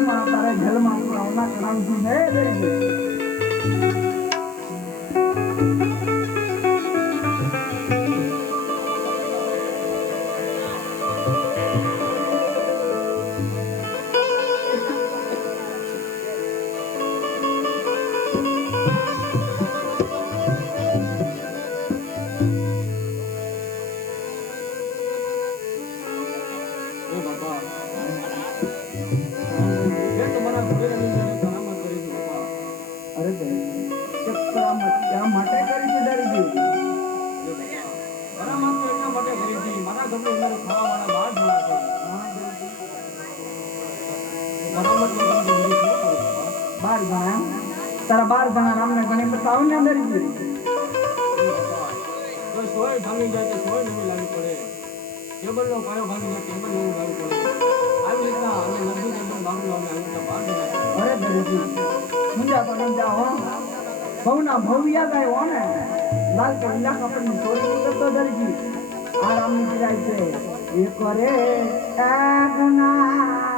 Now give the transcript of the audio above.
માં તારે જેલમાં પુરાવના કરાવશું ને तारा 12 जना नाम ने गणे बताओ ने अंदर ही तो सोय भांगी जाए तो सोय नवी लागी पड़े टेबल नो पायो भांगी जाए टेबल नो लागी पड़े આવી રીતના અમે નદી નંબર બાબુ અમે આવી રીતના બહાર ગયા અરે દરેજી મુંજા તો નંજા હો ભવના ભવિયા ગાય હો ને લાલ તો ઇલાક આપણને ચોરી કરતો દરેજી આરામની પીરાય છે એ કરે આ ગુના